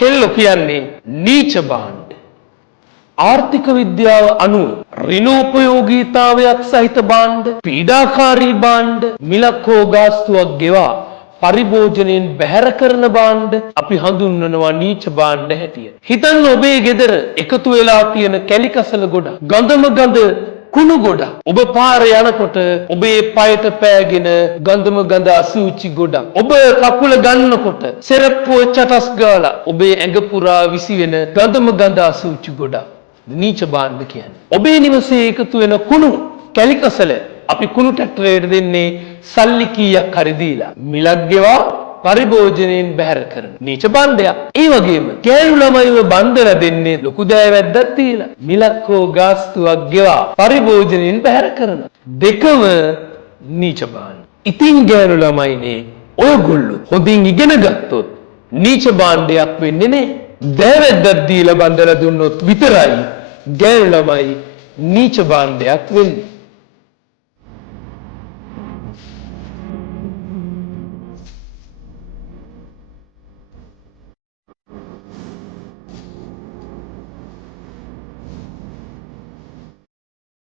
කෙල්ලෝ කියන්නේ නීච භාණ්ඩ. ආර්ථික විද්‍යාව අනුව ඍණෝපයෝගීතාවයක් සහිත භාණ්ඩ, පීඩාකාරී භාණ්ඩ, මිලක් හෝ ගාස්තුවක් ගෙවා පරිභෝජනයෙන් බැහැර කරන භාණ්ඩ අපි හඳුන්වනවා නීච භාණ්ඩ හැටියට. හිතන්න ඔබේ ගෙදර එකතු වෙලා තියෙන කැලිකසල ගොඩක්, ගඳම ගඳ කුණු ගොඩක්. ඔබ පාරේ යනකොට ඔබේ පයට පෑගෙන ගඳම ගඳ අසුචි ගොඩක්. ඔබ කකුල ගන්නකොට සෙරප්පුව චටස් ගාලා ඔබේ ඇඟ පුරා විසිවෙන ගඳම ගඳ අසුචි ගොඩක්. නීච භාණ්ඩ කියන්නේ. ඔබේ නිවසේ එකතු වෙන කුණු කැලිකසල අපි කුණු ටැක්ටරයට දෙන්නේ සල්ලි කීයක් හරි දීලා. මිලක් ගෙවා පරිභෝජනයෙන් බැහැර කරන නීච භාණ්ඩයක්. ඒ වගේම ගෑනු ළමයිව බන්දලා දෙන්නේ ලොකු දෑවැද්දක් තියලා. මිලක් හෝ ගාස්තුවක් ගෙවා පරිභෝජනයෙන් බැහැර කරන. දෙකම නීච භාණ්ඩ. ඉතින් ගෑනු ළමයිනේ ඔයගොල්ලෝ හොඳින් ඉගෙන ගත්තොත් නීච භාණ්ඩයක් වෙන්නේ නේ. දෑවැද්දක් දීලා බන්දලා දුන්නොත් විතරයි ගෑනු ළමයි නීච භාණ්ඩයක් වෙන්නේ.